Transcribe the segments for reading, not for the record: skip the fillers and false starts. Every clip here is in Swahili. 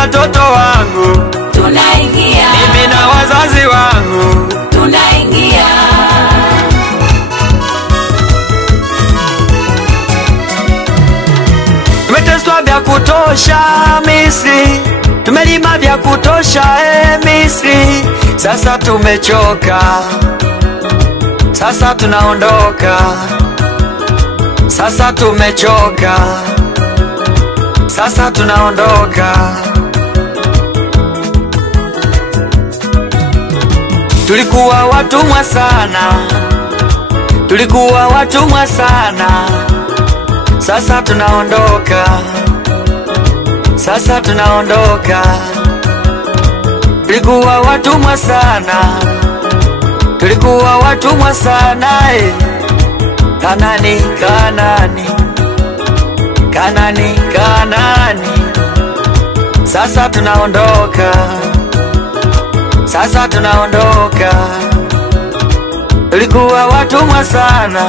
watoto wangu, tunaingia. mimi na wazazi wangu, tunaingia. Tumeteswa vya kutosha Misri, tumelima vya kutosha Misri. Sasa tumechoka, sasa tunaondoka. Sasa tumechoka, sasa tunaondoka. Tulikuwa watumwa sana, tulikuwa watumwa sana. Sasa tunaondoka, sasa tunaondoka. Tulikuwa watumwa sana, tulikuwa watumwa sana. Kanani, Kanani, Kanani, Kanani. Sasa tunaondoka, sasa tunaondoka. Tulikuwa watumwa sana,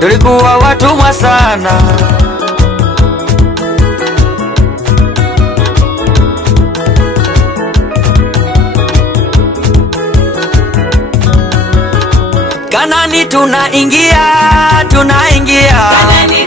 tulikuwa watumwa sana. Kanani tunaingia, tunaingia. Kanani